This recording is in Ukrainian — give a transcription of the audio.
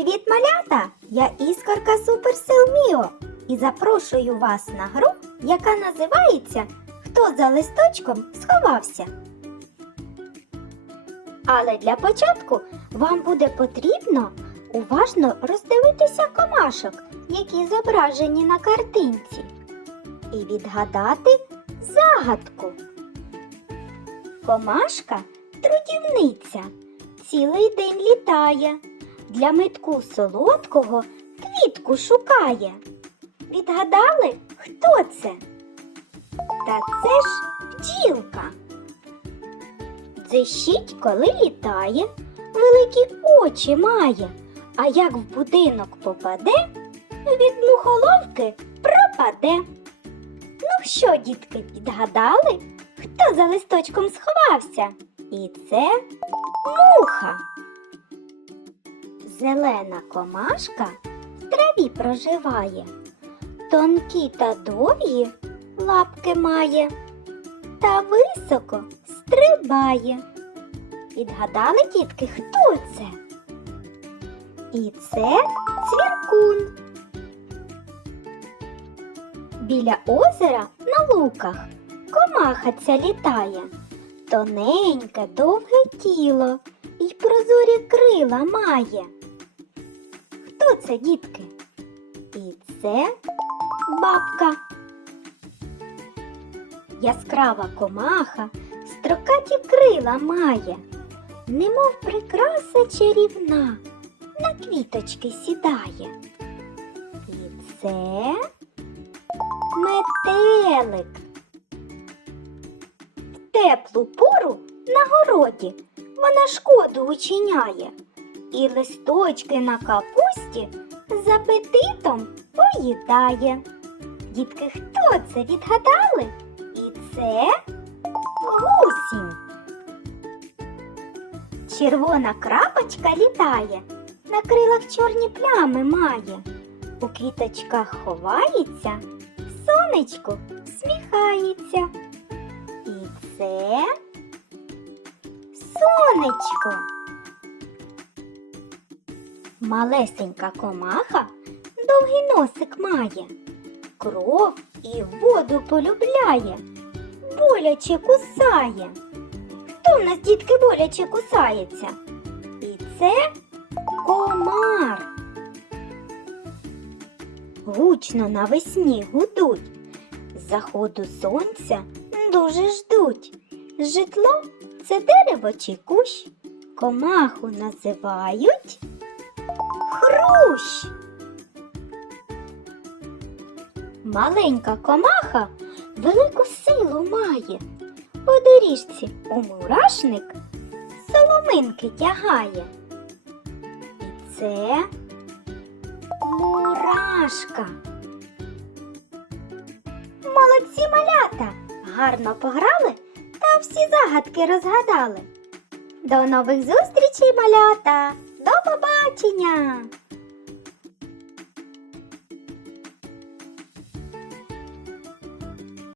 Привіт, малята! Я іскорка Суперсил Міо і запрошую вас на гру, яка називається Хто за листочком сховався. Але для початку вам буде потрібно уважно роздивитися комашок, які зображені на картинці, і відгадати загадку. Комашка трудівниця, цілий день літає, для метку солодкого квітку шукає. Відгадали, хто це? Та це ж бджілка. Дзищить, коли літає, великі очі має, а як в будинок попаде, від мухоловки пропаде. Ну що, дітки, відгадали, хто за листочком сховався? І це муха. Зелена комашка в траві проживає, тонкі та довгі лапки має, та високо стрибає. Відгадали, дітки, хто це? І це цвіркун. Біля озера на луках комаха ця літає, тоненьке, довге тіло і прозорі крила має. Хто це, дітки? І це бабка. Яскрава комаха строкаті крила має, немов прикраса чарівна, на квіточки сідає. І це метелик. В теплу пору на городі вона шкоду учиняє, і листочки на капусті з апетитом поїдає. Дітки, хто це відгадали? І це гусінь. Червона крапочка літає, на крилах чорні плями має. У квіточках ховається, сонечко всміхається. І це сонечко. Малесенька комаха довгий носик має, кров і воду полюбляє, боляче кусає. Хто в нас, дітки, боляче кусається? І це комар. Гучно навесні гудуть, заходу сонця дуже ждуть. Житло це дерево чи кущ, комаху називають хрущ. Маленька комаха велику силу має. По доріжці у мурашник соломинки тягає. І це мурашка. Молодці малята! Гарно пограли та всі загадки розгадали. До нових зустрічей, малята! До побачення!